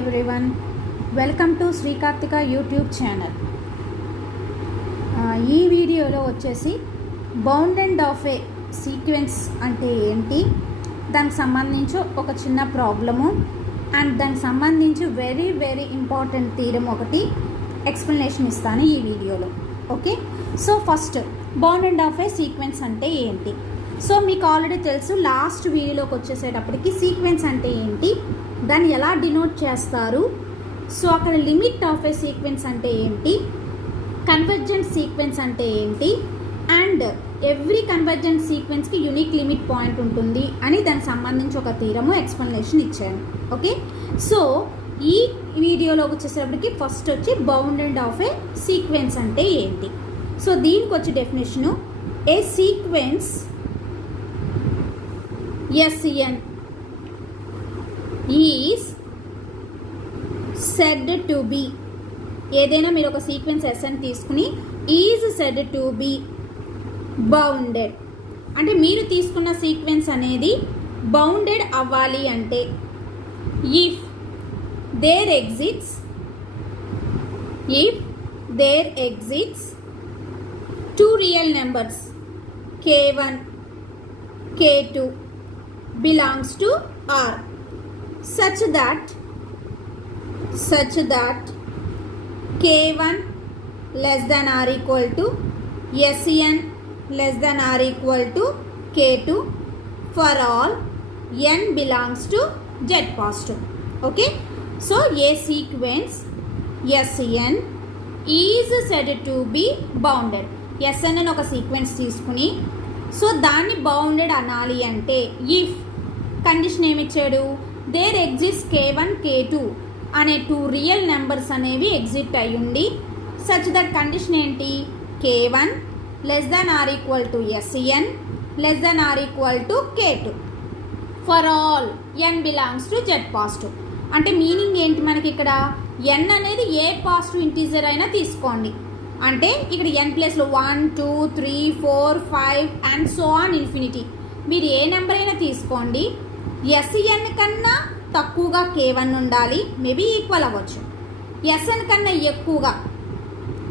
everyone, welcome to Srikarthika YouTube channel. ఈ వీడియోలో వచ్చేసి bound and of a sequence అంటే ఏంటి, దానికి సంబంధించి ఒక చిన్న ప్రాబ్లము అండ్ దానికి సంబంధించి వెరీ ఇంపార్టెంట్ థీరం ఒకటి ఎక్స్ప్లెనేషన్ ఇస్తాను ఈ వీడియోలో. Okay, so first bound and of a sequence అంటే ఏంటి. సో మీకు ఆల్రెడీ తెలుసు, లాస్ట్ వీడియోలోకి వచ్చేసేటప్పటికి సీక్వెన్స్ అంటే ఏంటి, దాన్ని ఎలా డినోట్ చేస్తారు, సో అక్కడ లిమిట్ ఆఫ్ ఏ సీక్వెన్స్ అంటే ఏంటి, కన్వర్జెంట్ సీక్వెన్స్ అంటే ఏంటి, అండ్ ఎవ్రీ కన్వర్జెంట్ సీక్వెన్స్కి యూనిక్ లిమిట్ పాయింట్ ఉంటుంది అని దానికి సంబంధించి ఒక థీరము ఎక్స్ప్లెనేషన్ ఇచ్చాను. ఓకే, సో ఈ వీడియోలోకి వచ్చేసేటప్పటికి ఫస్ట్ వచ్చి bound and of a sequence అంటే ఏంటి. సో దీనికి వచ్చే definition, a sequence SN is said to be, ఏదైనా మీరు ఒక సీక్వెన్స్ SN తీసుకుని is said to be bounded అంటే మీరు తీసుకున్న సీక్వెన్స్ అనేది బౌండెడ్ అవ్వాలి అంటే if there exists two real numbers K1 K2 belongs to R such that K1 less than or equal to SN less than or equal to K2 for all n belongs to Z positive. Okay, so a sequence SN is said to be bounded. SN అని ఒక sequence తీసుకుని so దాన్ని bounded అనాలి అంటే if condition ఏమిచ్చాడు, there exist K1 K2 అనే two real numbers అనేవి exist అయ్యుండి సచ్ దట్ కండిషన్ ఏంటి, K1 less than or equal to SN less than or equal to K2 for all n belongs to Z positive. అంటే meaning ఏంటి మనకి ఇక్కడ, n అనేది ఏ positive integer అయినా తీసుకోండి, అంటే ఇక్కడ n ప్లేస్లో 1 2 3 4 5 అండ్ సో ఆన్ ఇన్ఫినిటీ మీరు ఏ నెంబర్ అయినా తీసుకోండి, SN కన్నా తక్కువగా K1 ఉండాలి, మేబీ ఈక్వల్ అవ్వచ్చు, SN కన్నా ఎక్కువగా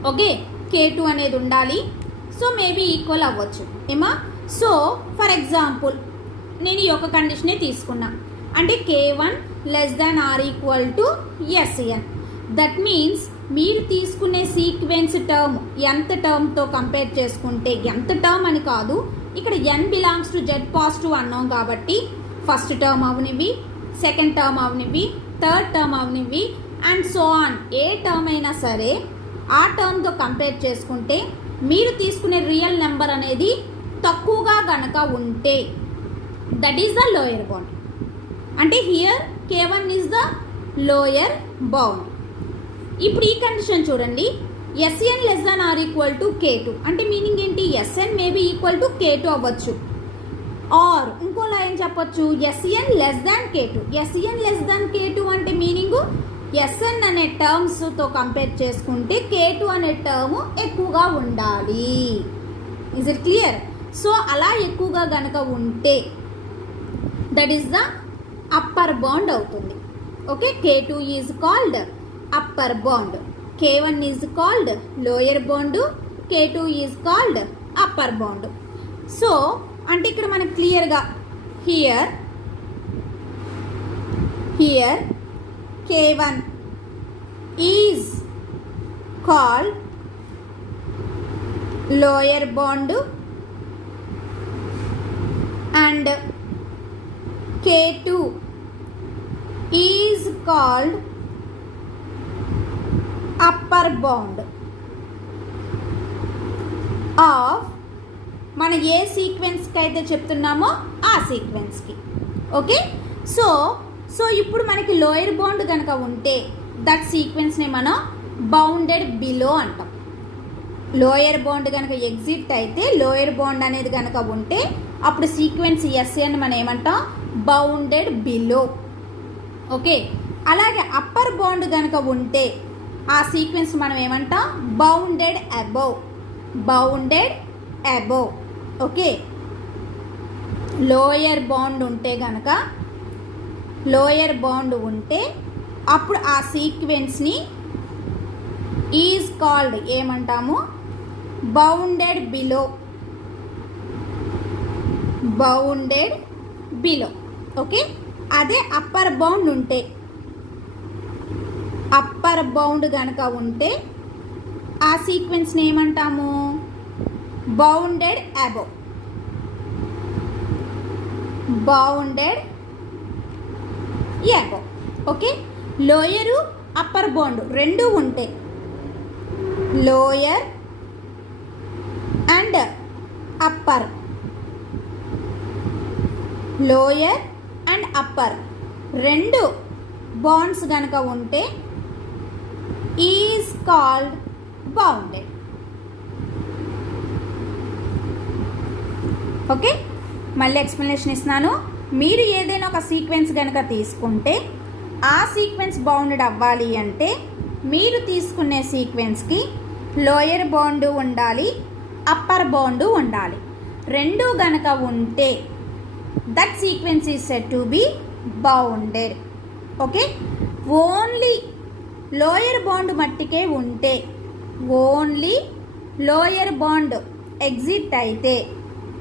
ఓకే K2 అనేది ఉండాలి, సో మేబీ ఈక్వల్ అవ్వచ్చు ఏమా. సో ఫర్ ఎగ్జాంపుల్ నేను ఈ యొక్క కండిషనే తీసుకున్నా, అంటే K1 less than or equal to SN. That means మీరు తీసుకునే సీక్వెన్స్ టర్మ్ ఎంత టర్మ్తో కంపేర్ చేసుకుంటే, ఎంత టర్మ్ అని కాదు, ఇక్కడ n belongs to Z positive అన్నాం కాబట్టి ఫస్ట్ టర్మ్ అవనివి, సెకండ్ టర్మ్ అవనివి, థర్డ్ టర్మ్ అవనివి అండ్ సో ఆన్ ఏ టర్మ్ అయినా సరే ఆ టర్మ్తో కంపేర్ చేసుకుంటే మీరు తీసుకునే రియల్ నెంబర్ అనేది తక్కువగా గనక ఉంటే that is the lower bound. అంటే here K1 is the lower bound. ఇప్పుడు ఈ కండిషన్ చూడండి, SN less than or equal to K2 అంటే మీనింగ్ ఏంటి, SN maybe equal to K2 అవ్వచ్చు, ఆర్ ఇంకోలా ఏం చెప్పొచ్చు, SN less than K2. SN less than K2 అంటే మీనింగ్ SN అనే టర్మ్స్తో కంపేర్ చేసుకుంటే K2 అనే టర్మ్ ఎక్కువగా ఉండాలి. Is it clear? సో అలా ఎక్కువగా గనక ఉంటే that is the upper bound అవుతుంది. Okay, K2 is called upper bond, K1 is called lower bond, K2 is called upper bond. So అంటే ఇక్కడ మనకు క్లియర్గా here K1 is called lower bond and K2 is called upper bound of మన ఏ సీక్వెన్స్కి అయితే చెప్తున్నామో ఆ సీక్వెన్స్కి. Okay, so ఇప్పుడు మనకి lower bound కనుక ఉంటే దట్ సీక్వెన్స్ని మనం బౌండెడ్ బిలో అంటాం. లోయర్ బౌండ్ కనుక ఎగ్జిట్ అయితే, లోయర్ బౌండ్ అనేది కనుక ఉంటే అప్పుడు సీక్వెన్స్ SN మనం ఏమంటాం, బౌండెడ్ బిలో. ఓకే, అలాగే అప్పర్ బౌండ్ కనుక ఉంటే ఆ సీక్వెన్స్ మనం ఏమంటాం, bounded above. Okay, lower bound ఉంటే కనుక, లోయర్ బాండ్ ఉంటే అప్పుడు ఆ సీక్వెన్స్ని ఈజ్ కాల్డ్ ఏమంటాము, bounded below. Bounded below. Okay, అదే అప్పర్ బౌండ్ ఉంటే, అప్పర్ బౌండ్ కనుక ఉంటే ఆ సీక్వెన్స్ని ఏమంటాము, bounded above. Bounded above. Okay, lower upper bound రెండు ఉంటే, lower and upper, lower and upper రెండు బాండ్స్ కనుక ఉంటే ఈజ్ కాల్డ్ బౌండెడ్. ఓకే, మళ్ళీ ఎక్స్ప్లెనేషన్ ఇస్తున్నాను. మీరు ఏదైనా ఒక సీక్వెన్స్ కనుక తీసుకుంటే ఆ సీక్వెన్స్ బౌండెడ్ అవ్వాలి అంటే మీరు తీసుకునే సీక్వెన్స్కి లోయర్ బౌండ్ ఉండాలి, అప్పర్ బౌండ్ ఉండాలి. రెండు గనక ఉంటే that sequence is said to be bounded. Okay, only lower bound మట్టికే ఉంటే, ఓన్లీ లోయర్ బాండ్ ఎగ్జిట్ అయితే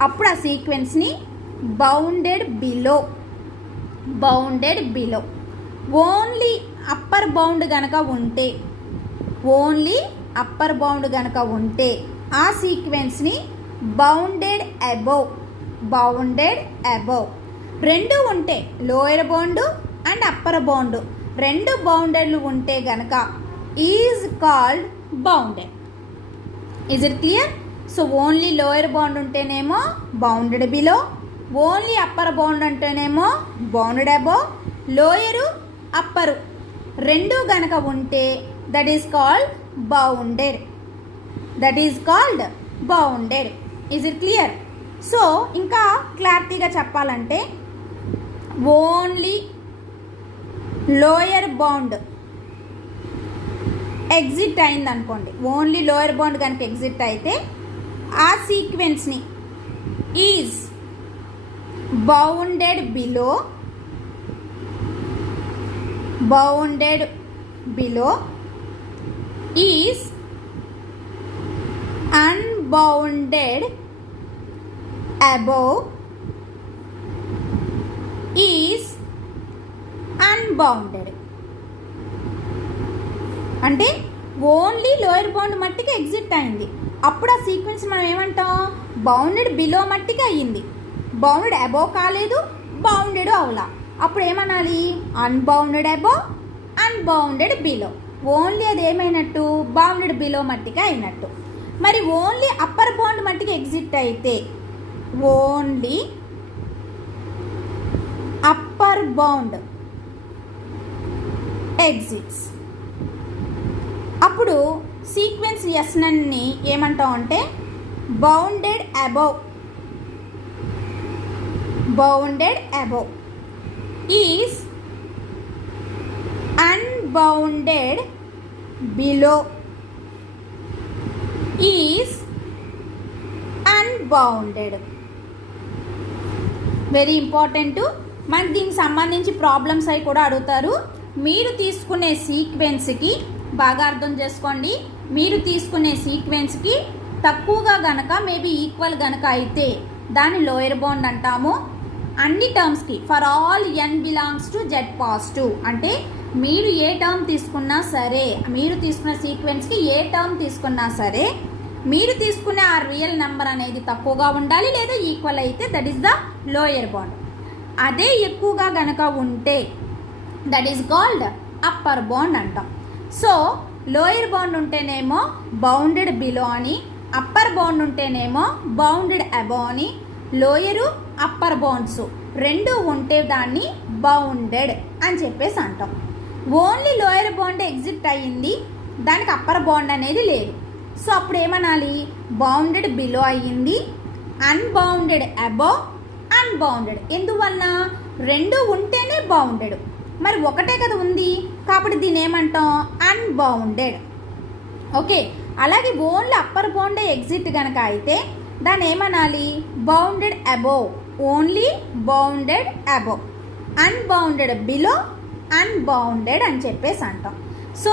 అప్పుడు ఆ సీక్వెన్స్ని bounded below. Bounded below. Only upper bound గనక ఉంటే, ఓన్లీ అప్పర్ బౌండ్ గనక ఉంటే ఆ సీక్వెన్స్ని బౌండెడ్ అబోవ్. Bounded above. రెండు ఉంటే, lower bound and upper bound రెండు బౌండెడ్లు ఉంటే గనక is called bounded. Is it clear? So only lower bound ఉంటేనేమో bounded below, only upper bound అంటేనేమో బౌండెడ్ అబోవ్, లోయరు అప్పరు రెండు గనక ఉంటే that is called bounded. That is called bounded. Is it clear? So ఇంకా క్లారిటీగా చెప్పాలంటే only lower bound exist అయింది అనుకోండి, ఓన్లీ లోయర్ బౌండ్ కనుక ఎగ్జిట్ అయితే ఆ సీక్వెన్స్ని is bounded below. Bounded below is unbounded above is unbounded. అంటే ఓన్లీ లోయర్ బౌండ్ మట్టికి ఎగ్జిట్ అయింది, అప్పుడు ఆ సీక్వెన్స్ మనం ఏమంటాం, బౌండెడ్ బిలో మట్టికి అయ్యింది. బౌండెడ్ అబోవ్ కాలేదు, బౌండెడ్ అవలా, అప్పుడు ఏమనాలి, unbounded above, unbounded below. Only అది ఏమైనట్టు, బౌండెడ్ బిలో మట్టికి అయినట్టు. మరి ఓన్లీ అప్పర్ బౌండ్ మట్టికి ఎగ్జిట్ అయితే, ఓన్లీ అప్పర్ బౌండ్ ఎగ్జిట్స్, అప్పుడు సీక్వెన్స్ ఎస్ని ఏమంటాం అంటే bounded above. Bounded above is unbounded below is unbounded. Very important. మనకి దీనికి సంబంధించి ప్రాబ్లమ్స్ అవి కూడా అడుగుతారు. మీరు తీసుకునే సీక్వెన్స్కి బాగా అర్థం చేసుకోండి. మీరు తీసుకునే సీక్వెన్స్కి తక్కువగా గనక మేబీ ఈక్వల్ గనక అయితే దాన్ని లోయర్ బౌండ్ అంటాము. అన్ని టర్మ్స్కి for all n belongs to Z positive అంటే మీరు ఏ టర్మ్ తీసుకున్నా సరే, మీరు తీసుకున్న సీక్వెన్స్కి ఏ టర్మ్ తీసుకున్నా సరే మీరు తీసుకునే ఆ రియల్ నెంబర్ అనేది తక్కువగా ఉండాలి, లేదా ఈక్వల్ అయితే that is the lower bound. అదే ఎక్కువగా గనక ఉంటే that is called upper bound అంటాం. సో లోయర్ బౌండ్ ఉంటేనేమో బౌండెడ్ బిలో అని, అప్పర్ బౌండ్ ఉంటేనేమో బౌండెడ్ అబోవ్ అని, లోయరు అప్పర్ బౌండ్స్ రెండు ఉంటే దాన్ని బౌండెడ్ అని చెప్పేసి అంటాం. ఓన్లీ లోయర్ బౌండ్ ఎగ్జిట్ అయ్యింది, దానికి అప్పర్ బౌండ్ అనేది లేదు. సో అప్పుడు ఏమనాలి, బౌండెడ్ బిలో అయ్యింది, అన్బౌండెడ్ అబోవ్, అన్బౌండెడ్. ఎందువల్ల, రెండు ఉంటేనే బౌండెడ్, మరి ఒకటే కదా ఉంది కాబట్టి దీన్ని ఏమంటాం, అన్బౌండెడ్. ఓకే, అలాగే ఓన్లీ అప్పర్ బౌండే ఎగ్జిట్ కనుక అయితే దాన్ని ఏమనాలి, bounded above, only bounded above, unbounded below, unbounded అని చెప్పేసి అంటాం. So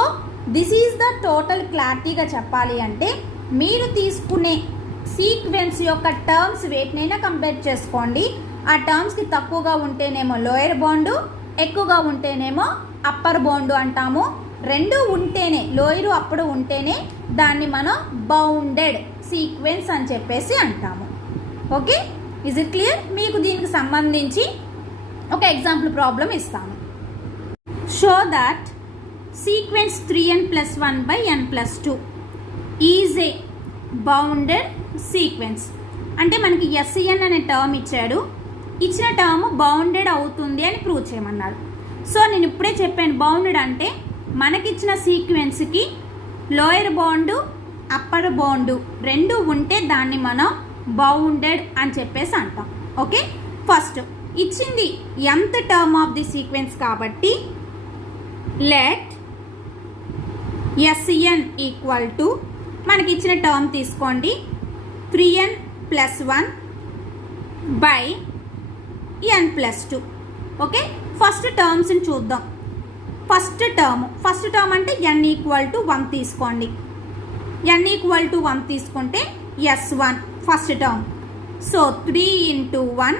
this is the total క్లారిటీగా చెప్పాలి అంటే మీరు తీసుకునే సీక్వెన్స్ యొక్క టర్మ్స్ వేటినైనా కంపేర్ చేసుకోండి. ఆ టర్మ్స్కి తక్కువగా ఉంటేనేమో లోయర్ బౌండ్, ఎక్కువగా ఉంటేనేమో అప్పర్ బౌండ్ అంటాము. రెండు ఉంటేనే లోయరు అప్పుడు ఉంటేనే దాన్ని మనం బౌండెడ్ సీక్వెన్స్ అని చెప్పేసి అంటాము. Okay, is it clear? మీకు దీనికి సంబంధించి ఒక ఎగ్జాంపుల్ ప్రాబ్లం ఇస్తాను. Show that sequence 3n+1/n+2 is a bounded sequence. అంటే మనకి SN అనే టర్మ్ ఇచ్చాడు, ఇచ్చిన టర్మ్ బౌండెడ్ అవుతుంది అని ప్రూవ్ చేయమన్నాడు. సో నేను ఇప్పుడే చెప్పాను, బౌండెడ్ అంటే మనకిచ్చిన సీక్వెన్స్కి లోయర్ బౌండు అప్పర్ బౌండు రెండు ఉంటే దాన్ని మనం బౌండెడ్ అని చెప్పేసి అంటాం. ఓకే, ఫస్ట్ ఇచ్చింది nth term of the sequence కాబట్టి లెట్ SN ఈక్వల్ టు మనకి ఇచ్చిన టర్మ్ తీసుకోండి 3n+1/n+2. ఓకే, ఫస్ట్ టర్మ్స్ని చూద్దాం. ఫస్ట్ టర్మ్ అంటే n ఈక్వల్ టు 1 తీసుకోండి. n ఈక్వల్ టు 1 తీసుకుంటే S1 ఫస్ట్ టర్మ్. సో 3 × 1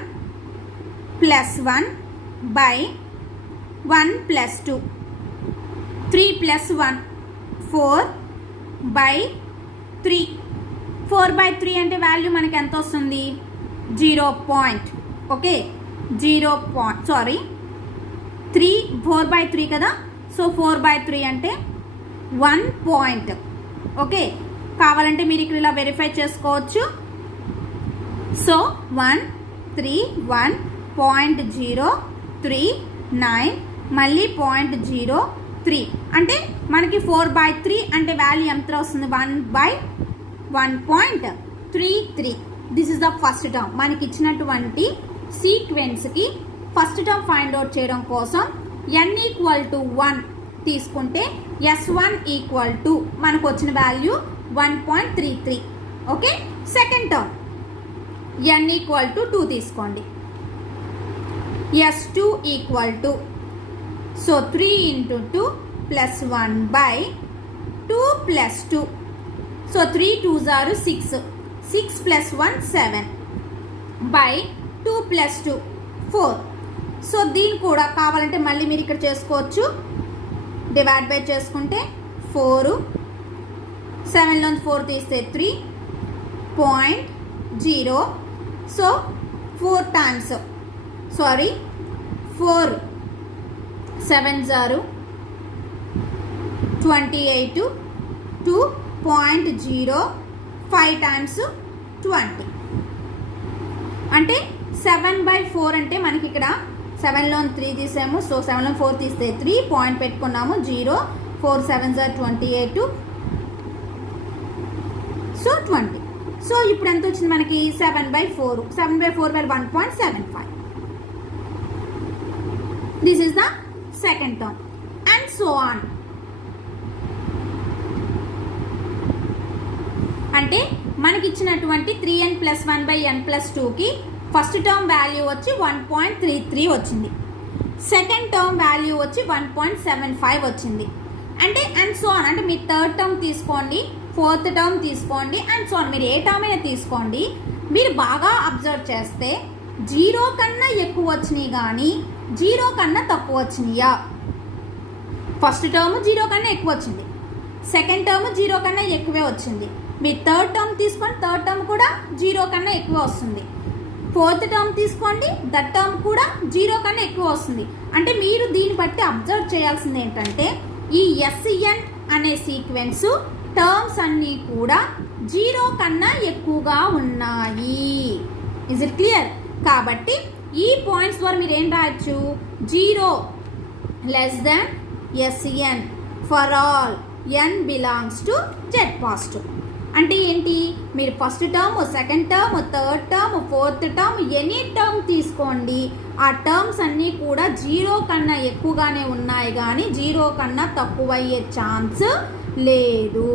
+ 1/1 + 2 3 + 1 4/3. 4/3 అంటే వాల్యూ మనకి ఎంత వస్తుంది? 0 పాయింట్. ఓకే, 4/3 కదా. సో 4/3 అంటే 1 పాయింట్. ఓకే, కావాలంటే మీరు ఇక్కడ ఇలా వెరిఫై చేసుకోవచ్చు. సో 131.03 మళ్ళీ 0.03 అంటే మనకి 4/3 అంటే వాల్యూ ఎంత వస్తుంది? 1/1.33. This is the first term. మనకి ఇచ్చినటువంటి సీక్వెన్స్కి ఫస్ట్ టర్మ్ ఫైండ్ అవుట్ చేయడం కోసం n ఈక్వల్ టు 1 తీసుకుంటే S1 ఈక్వల్ టు మనకు వచ్చిన value 1.33. Okay, second term n equal to 2 తీసుకోండి. S2 equal to so 3 × 2 + 1/2 + 2. So 3 2s are 6. 6 + 1 7/2 + 2 4. So దీన్ని కూడా కావాలంటే మళ్ళీ మీరు ఇక్కడ చేసుకోవచ్చు. డివైడ్ బై చేసుకుంటే 4, 7లో 4 తీస్తే 3.0. So 4 times 4 7s are 28. 2.0 5 times 20 అంటే 7/4 అంటే మనకి ఇక్కడ 7లో 3 తీసాము. సో 7లో 4 తీస్తే 3 పాయింట్ పెట్టుకున్నాము 0. 4 7s are 28. సో 20. సో ఇప్పుడు ఎంత వచ్చింది మనకి? 7/4. 7/4 value 1.75. This is the second term and so on. అంటే మనకి ఇచ్చినటువంటి 3n+1/n+2కి ఫస్ట్ టర్మ్ వాల్యూ వచ్చి 1.33 వచ్చింది. సెకండ్ టర్మ్ వాల్యూ వచ్చి 1.75 వచ్చింది. అంటే అండ్ సో ఆన్. అంటే మీరు థర్డ్ టర్మ్ తీసుకోండి, ఫోర్త్ టర్మ్ తీసుకోండి అండ్ సో ఆన్. మీరు ఏ టర్మ్ అయినా తీసుకోండి. మీరు బాగా అబ్జర్వ్ చేస్తే 0 కన్నా ఎక్కువ వచ్చినాయి కానీ 0 కన్నా తక్కువ వచ్చినాయా? ఫస్ట్ టర్మ్ 0 కన్నా ఎక్కువ వచ్చింది, సెకండ్ టర్మ్ 0 కన్నా ఎక్కువే వచ్చింది. మీరు థర్డ్ టర్మ్ తీసుకోండి, థర్డ్ టర్మ్ కూడా 0 కన్నా ఎక్కువ వస్తుంది. ఫోర్త్ టర్మ్ తీసుకోండి, దట్ టర్మ్ కూడా 0 కన్నా ఎక్కువ వస్తుంది. అంటే మీరు దీన్ని బట్టి అబ్జర్వ్ చేయాల్సింది ఏంటంటే ఈ SN అనే సీక్వెన్స్ టర్మ్స్ అన్నీ కూడా 0 కన్నా ఎక్కువగా ఉన్నాయి. Is it clear? కాబట్టి ఈ పాయింట్స్ ద్వారా మీరు ఏం రాయొచ్చు? 0 < SN for all n belongs to Z positive. అంటే ఏంటి? మీరు first term, second term, third term, fourth term any term తీసుకోండి, ఆ టర్మ్స్ అన్నీ కూడా 0 కన్నా ఎక్కువగానే ఉన్నాయి కానీ 0 కన్నా తక్కువ అయ్యే ఛాన్స్ లేదు.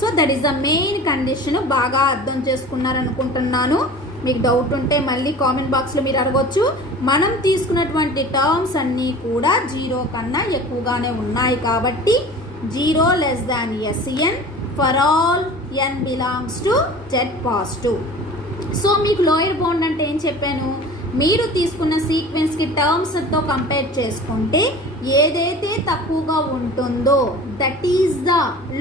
So that is the main condition. బాగా అర్థం చేసుకున్నారనుకుంటున్నాను. మీకు డౌట్ ఉంటే మళ్ళీ కామెంట్ బాక్స్లో మీరు అడగొచ్చు. మనం తీసుకున్నటువంటి టర్మ్స్ అన్నీ కూడా 0 కన్నా ఎక్కువగానే ఉన్నాయి కాబట్టి 0 less than SN for all n belongs to Z positive. So మీకు లోయర్ బౌండ్ అంటే ఏం చెప్పాను, మీరు తీసుకున్న సీక్వెన్స్కి టర్మ్స్తో కంపేర్ చేసుకుంటే ఏదైతే తక్కువగా ఉంటుందో that is the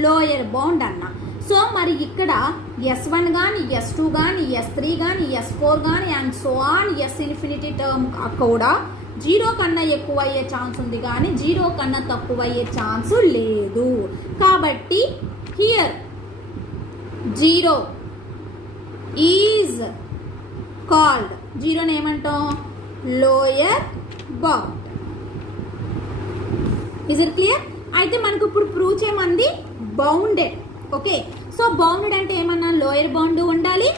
lower bound అన్న. సో మరి ఇక్కడ S1 కానీ S2 కానీ S3 కానీ S4 కానీ and so on S infinity term కూడా 0 కన్నా ఎక్కువ అయ్యే ఛాన్స్ ఉంది కానీ 0 కన్నా తక్కువ అయ్యే ఛాన్స్ లేదు. కాబట్టి హియర్ 0 ఈజ్ కాల్డ్, 0ని ఏమంటాం, lower bound. Is it clear? అయితే మనకు ఇప్పుడు ప్రూవ్ చేయమంది బౌండెడ్. ఓకే, సో బౌండెడ్ అంటే ఏమన్నా లోయర్ బౌండ్ ఉండాలి,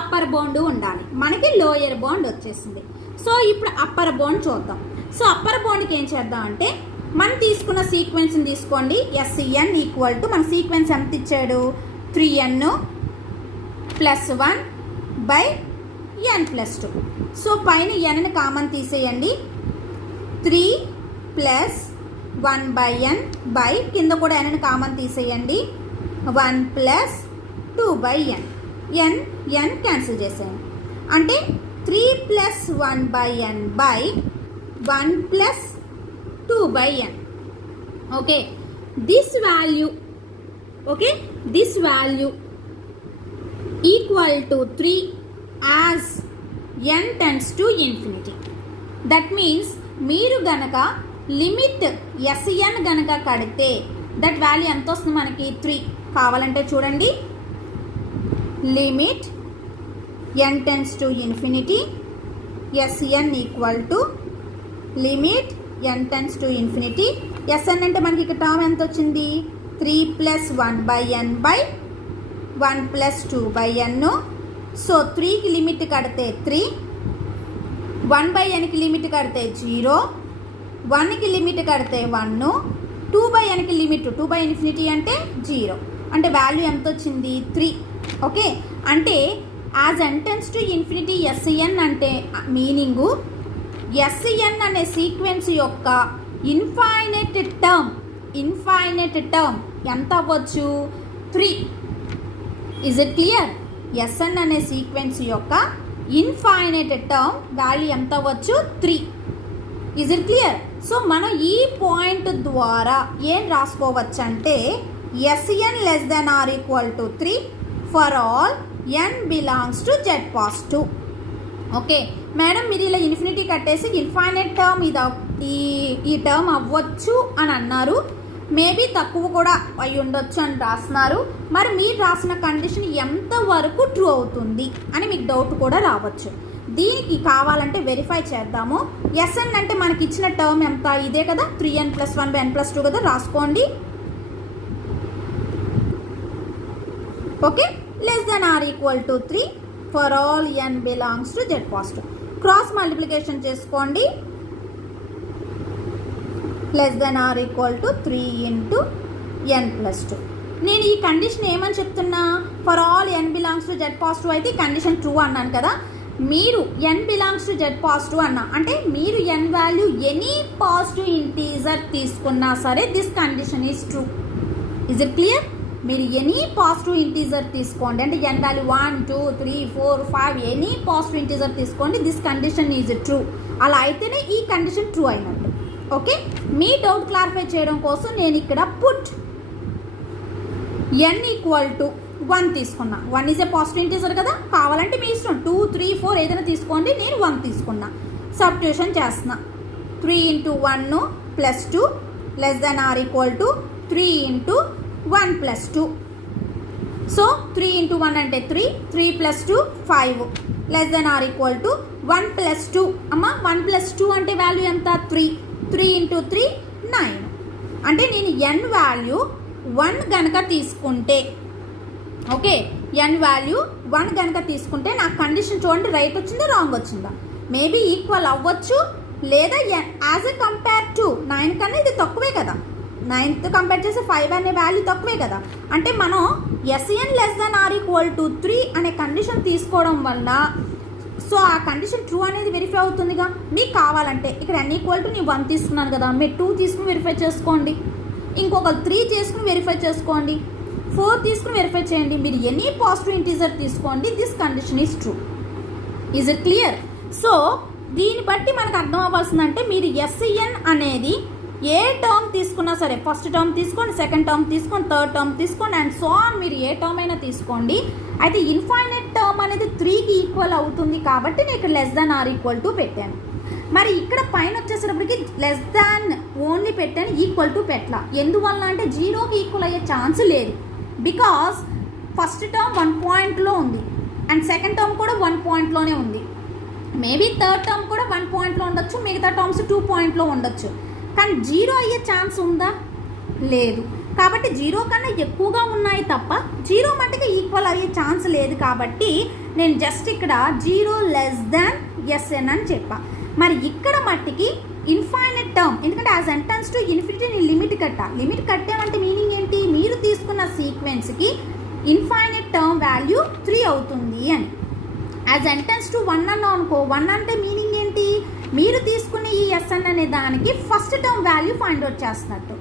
అప్పర్ బౌండ్ ఉండాలి. మనకి లోయర్ బౌండ్ వచ్చేసింది. సో ఇప్పుడు అప్పర్ బౌండ్ చూద్దాం. సో అప్పర్ బౌండ్కి ఏం చేద్దాం అంటే మనం తీసుకున్న సీక్వెన్స్ని తీసుకోండి. SN ఈక్వల్ టు మన సీక్వెన్స్ ఎంత ఇచ్చాడు, 3n + 1 బై n + 2. సో పైన nని కామన్ తీసేయండి. 3 + 1 బై n బై కింద కూడా nని కామన్ తీసేయండి. 1 + 2 బై n. n క్యాన్సిల్ చేసేయండి. అంటే 3 + 1 by n by 1 + 2 by n. Okay, this value, okay, this value equal to 3 as n tends to infinity. That means మీరు గనక limit SN గనక కడితే దట్ వాల్యూ ఎంత వస్తుంది మనకి, 3. కావాలంటే చూడండి, limit n tends to infinity SN equal to limit n tends to infinity. SN అంటే మనకి ఇక్కడ టర్మ్ ఎంత వచ్చింది, 3 + 1 by n by 1 + 2 by n. So 3కి లిమిట్ కడితే 3, 1 బై nకి లిమిట్ కడితే 0, 1కి లిమిట్ కడితే 1, 2 బై nకి లిమిట్ 2 బై ఇన్ఫినిటీ అంటే 0. అంటే వాల్యూ ఎంత వచ్చింది, 3. ఓకే, అంటే as n tends to infinity SN అంటే మీనింగు SN అనే సీక్వెన్స్ యొక్క ఇన్ఫైనైట్ టర్మ్ ఎంత అవ్వచ్చు, 3. Is it clear? SN అనే సీక్వెన్స్ యొక్క ఇన్ఫైనైట్ టర్మ్ వాల్యూ ఎంత అవ్వచ్చు, 3. Is it clear? సో మనం ఈ పాయింట్ ద్వారా ఏం రాసుకోవచ్చు అంటే SN less than or equal to 3 for all n belongs to Z positive. Okay madam, మీరు ఇలా ఇన్ఫినిటీ కట్టేసి ఇన్ఫైనైట్ టర్మ్ ఈ టర్మ్ అవ్వచ్చు అని అన్నారు. మేబీ తక్కువ కూడా అయి ఉండొచ్చు అని రాస్తున్నారు. మరి మీరు రాసిన కండిషన్ ఎంతవరకు ట్రూ అవుతుంది అని మీకు డౌట్ కూడా రావచ్చు. దీనికి కావాలంటే వెరిఫై చేద్దాము. SN అంటే మనకి ఇచ్చిన టర్మ్ ఎంత, ఇదే కదా, 3n + 1 బై n + 2 కదా, రాసుకోండి. Okay, less than or equal to 3 for all n belongs to Z positive. Cross multiplication చేసుకోండి. Less than or equal to 3 into n + 2. నేను ఈ కండిషన్ ఏమని చెప్తున్నా, for all n belongs to Z positive అయితే condition true అన్నాను కదా. మీరు n belongs to Z positive అన్నా అంటే మీరు n value any positive integer తీసుకున్నా సరే this condition is true. Is it clear? మీరు ఎనీ పాజిటివ్ ఇంటీజర్ తీసుకోండి, అంటే n value 1 2 3 4 5 any positive integer తీసుకోండి, దిస్ కండిషన్ ఈజ్ ట్రూ. అలా అయితేనే ఈ కండిషన్ ట్రూ అయినట్టు. ఓకే, మీ డౌట్ క్లారిఫై చేయడం కోసం నేను ఇక్కడ పుట్ n ఈక్వల్ టు 1 తీసుకున్నా. 1 ఈజ్ ఏ పాజిటివ్ ఇంటీజర్ కదా, కావాలంటే మీ ఇష్టం 2 3 4 ఏదైనా తీసుకోండి. నేను 1 తీసుకున్నా. సబ్స్టిట్యూషన్ చేస్తున్నా. 3 into 1 + 2 less than or equal to 3 into 1 + 2. So 3 into 1 అంటే 3, 3 + 2 5 less than or equal to 1 + 2. అమ్మ 1 + 2 అంటే వాల్యూ ఎంత, 3. 3 ఇంటూ 3 9. అంటే నేను n వాల్యూ 1 గనక తీసుకుంటే, ఓకే, n వాల్యూ 1 గనక తీసుకుంటే నా కండిషన్ చూడండి, రైట్ వచ్చిందా రాంగ్ వచ్చిందా. మేబీ ఈక్వల్ అవ్వచ్చు, లేదా యాజ్ ఎ కంపేర్ టు 9 కన్నా ఇది తక్కువే కదా. 9తో కంపేర్ చేసి 5 అనే వాల్యూ తక్కువే కదా. అంటే మనం SN less than or equal to 3 అనే కండిషన్ తీసుకోవడం వల్ల సో ఆ కండిషన్ ట్రూ అనేది వెరిఫై అవుతుందిగా. మీకు కావాలంటే ఇక్కడ n ఈక్వల్ టు నేను 1 తీసుకున్నాను కదా, మీరు 2 తీసుకుని వెరిఫై చేసుకోండి, ఇంకొక 3 చేసుకుని వెరిఫై చేసుకోండి, 4 తీసుకుని వెరిఫై చేయండి. మీరు ఎనీ పాజిటివ్ ఇంటీజర్ తీసుకోండి, this condition is true. Is it clear? So దీన్ని బట్టి మనకు అర్థం అవ్వాల్సిందంటే మీరు SN అనేది ఏ టర్మ్ తీసుకున్నా సరే, ఫస్ట్ టర్మ్ తీసుకోండి, సెకండ్ టర్మ్ తీసుకోండి, థర్డ్ టర్మ్ తీసుకోండి అండ్ సో ఆన్, మీరు ఏ టర్మ్ అయినా తీసుకోండి. అయితే ఇన్ఫైనైట్ టర్మ్ అనేది 3కి ఈక్వల్ అవుతుంది కాబట్టి నేను ఇక్కడ less than or equal to పెట్టాను. మరి ఇక్కడ పైన వచ్చేసరికి లెస్ దాన్ ఓన్లీ పెట్టాను, ఈక్వల్ టు పెట్టలా. ఎందువల్ల అంటే 0కి ఈక్వల్ అయ్యే ఛాన్స్ లేదు. బికాస్ ఫస్ట్ టర్మ్ 1 పాయింట్లో ఉంది అండ్ సెకండ్ టర్మ్ కూడా 1 పాయింట్లోనే ఉంది. మేబీ థర్డ్ టర్మ్ కూడా 1 పాయింట్లో ఉండొచ్చు, మిగతా టర్మ్స్ 2 పాయింట్లో ఉండొచ్చు. కానీ 0 అయ్యే ఛాన్స్ ఉందా? లేదు. కాబట్టి 0 కన్నా ఎక్కువగా ఉన్నాయి తప్ప 0 మట్టుకు ఈక్వల్ అయ్యే ఛాన్స్ లేదు. కాబట్టి నేను జస్ట్ ఇక్కడ 0 లెస్ దాన్ SN అని చెప్పా. మరి ఇక్కడ మట్టికి ఇన్ఫైనైట్ టర్మ్, ఎందుకంటే as n tends to infinity నేను లిమిట్ కట్టా. లిమిట్ కట్టామంటే మీనింగ్ ఏంటి? మీరు తీసుకున్న సీక్వెన్స్కి ఇన్ఫైనైట్ టర్మ్ వాల్యూ 3 అవుతుంది అని. యాజ్ n టెండ్స్ టు 1 అన్నాం అనుకో, 1 అంటే మీనింగ్ ఏంటి? మీరు తీసుకునే ఈ SN అనే దానికి first term value find out చేస్తున్నట్టు.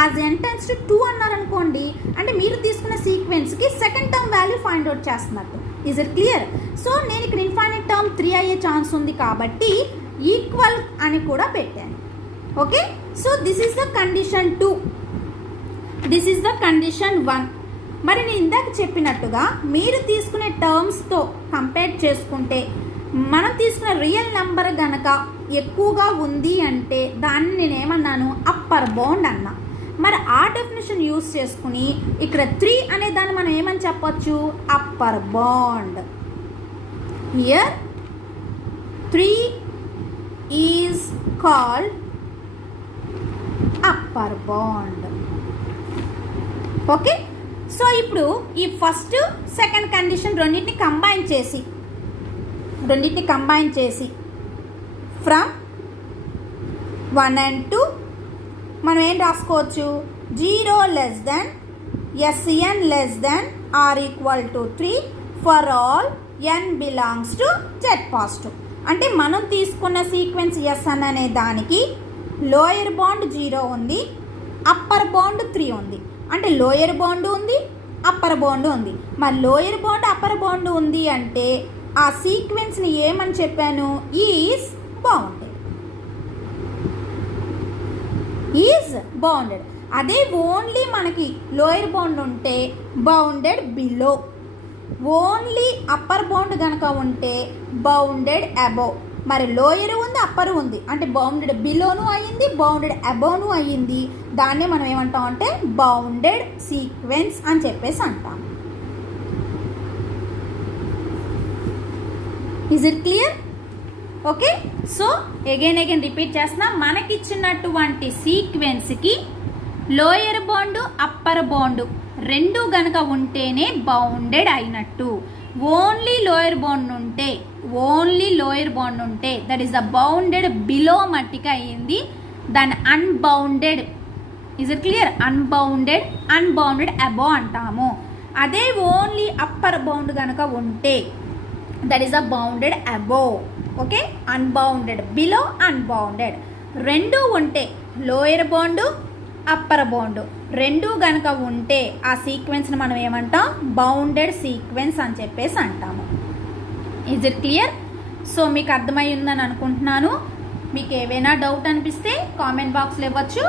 యాజ్ n టెండ్స్ టు 2 అన్నారనుకోండి, అంటే మీరు తీసుకున్న సీక్వెన్స్కి second term value find out చేస్తున్నట్టు. Is it clear? సో నేను ఇక్కడ ఇన్ఫైనైట్ టర్మ్ 3 అయ్యే ఛాన్స్ ఉంది కాబట్టి ఈక్వల్ అని కూడా పెట్టాను. Okay, so this is the condition 2, this is the condition 1. మరి నేను ఇందాక చెప్పినట్టుగా మీరు తీసుకునే టర్మ్స్తో కంపేర్ చేసుకుంటే మనం తీసుకున్న రియల్ నెంబర్ గనక ఎక్కువగా ఉంది అంటే దాన్ని నేనేమన్నాను? అప్పర్ బౌండ్ అన్నా. మరి ఆ డెఫినేషన్ యూజ్ చేసుకుని ఇక్కడ 3 అనే దాన్ని మనం ఏమని చెప్పొచ్చు? Upper bound. Here 3 is called upper bound. Okay, so ఇప్పుడు ఈ ఫస్ట్ సెకండ్ కండిషన్ రెండింటిని కంబైన్ చేసి ఫ్రమ్ 1 and 2 మనం ఏం రాసుకోవచ్చు? 0 less than SN less than or equal to 3 for all n belongs to Z positive. అంటే మనం తీసుకున్న సీక్వెన్స్ SN అనే దానికి లోయర్ బాండ్ 0 ఉంది, అప్పర్ బాండ్ 3 ఉంది. అంటే లోయర్ బాండ్ ఉంది, అప్పర్ బాండ్ ఉంది. మరి లోయర్ బాండ్ అప్పర్ బాండ్ ఉంది అంటే ఆ సీక్వెన్స్ని ఏమని చెప్పాను? Is bounded. అదే ఓన్లీ మనకి లోయర్ బాండ్ ఉంటే bounded below, only upper bond కనుక ఉంటే బౌండెడ్ అబోవ్. మరి లోయర్ ఉంది, అప్పర్ ఉంది అంటే బౌండెడ్ బిలోను అయ్యింది, బౌండెడ్ అబోవ్ను అయ్యింది. దాన్నే మనం ఏమంటాం అంటే బౌండెడ్ సీక్వెన్స్ అని చెప్పేసి అంటాం. Is it clear? Okay, so again repeat చేస్తున్నా. మనకిచ్చినటువంటి సీక్వెన్స్కి లోయర్ బాండ్ అప్పర్ బాండ్ రెండు గనక ఉంటేనే బౌండెడ్ అయినట్టు. ఓన్లీ లోయర్ బాండ్ ఉంటే that is the bounded below మట్టికి అయ్యింది, దాన్ని unbounded. Is it clear? Unbounded above అంటాము. అదే ఓన్లీ అప్పర్ బౌండ్ కనుక ఉంటే that is the bounded above. Okay, unbounded below, unbounded రెండు ఉంటే లోయర్ బాండ్ అప్పర్ బాండ్ రెండు గనక ఉంటే ఆ సీక్వెన్స్ని మనం ఏమంటాం? బౌండెడ్ సీక్వెన్స్ అని చెప్పేసి అంటాము. Is it clear? సో మీకు అర్థమై ఉందని అనుకుంటున్నాను. మీకు ఏవైనా డౌట్ అనిపిస్తే కామెంట్ బాక్స్లో ఇవ్వచ్చు.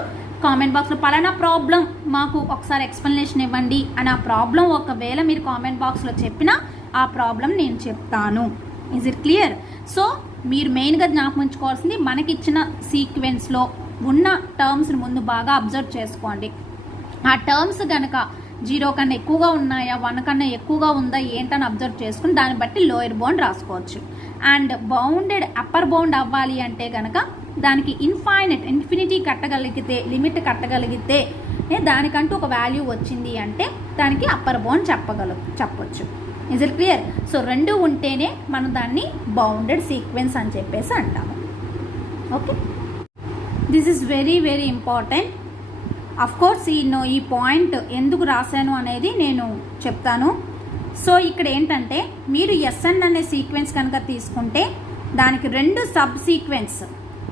కామెంట్ బాక్స్లో పలానా ప్రాబ్లం మాకు ఒకసారి ఎక్స్ప్లెనేషన్ ఇవ్వండి అని ఆ ప్రాబ్లం ఒకవేళ మీరు కామెంట్ బాక్స్లో చెప్పినా ఆ ప్రాబ్లం నేను చెప్తాను. Is it clear? సో మీరు మెయిన్గా జ్ఞాపకం ఉంచుకోవాల్సింది మనకిచ్చిన సీక్వెన్స్లో ఉన్న టర్మ్స్ని ముందు బాగా అబ్జర్వ్ చేసుకోండి. ఆ టర్మ్స్ కనుక 0 కన్నా ఎక్కువగా ఉన్నాయా, 1 కన్నా ఎక్కువగా ఉందా ఏంటని అబ్జర్వ్ చేసుకుని దాన్ని బట్టి లోయర్ బౌండ్ రాసుకోవచ్చు. అండ్ బౌండెడ్ అప్పర్ బౌండ్ అవ్వాలి అంటే కనుక దానికి ఇన్ఫినిటీ కట్టగలిగితే, లిమిట్ కట్టగలిగితే దానికంటూ ఒక వాల్యూ వచ్చింది అంటే దానికి అప్పర్ బౌండ్ చెప్పొచ్చు. Is it clear? సో రెండు ఉంటేనే మనం దాన్ని బౌండెడ్ సీక్వెన్స్ అని చెప్పేసి అంటాము. Okay, this is very very important. Of course ఈ పాయింట్ ఎందుకు రాశాను అనేది నేను చెప్తాను. సో ఇక్కడ ఏంటంటే మీరు ఎస్ఎన్ అనే సీక్వెన్స్ కనుక తీసుకుంటే దానికి రెండు సబ్ సీక్వెన్స్,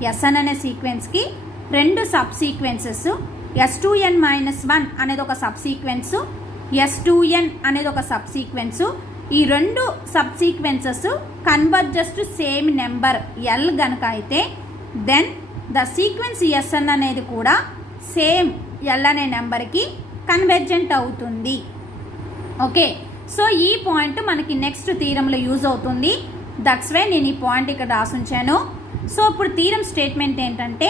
ఎస్ఎన్ అనే సీక్వెన్స్కి రెండు సబ్ సీక్వెన్సెస్, S2n-1 అనేది ఒక సబ్ సీక్వెన్సు, S2n అనేది ఒక సబ్ సీక్వెన్సు. ఈ రెండు sub sequences converges to same number L గనక అయితే దెన్ ద సీక్వెన్స్ ఎస్ఎన్ అనేది కూడా సేమ్ L అనే నెంబర్కి కన్వర్జెంట్ అవుతుంది. ఓకే, సో ఈ పాయింట్ మనకి నెక్స్ట్ థీరంలో యూజ్ అవుతుంది. దట్స్ వై నేను ఈ పాయింట్ ఇక్కడ రాసుంచాను. సో ఇప్పుడు థీరం స్టేట్మెంట్ ఏంటంటే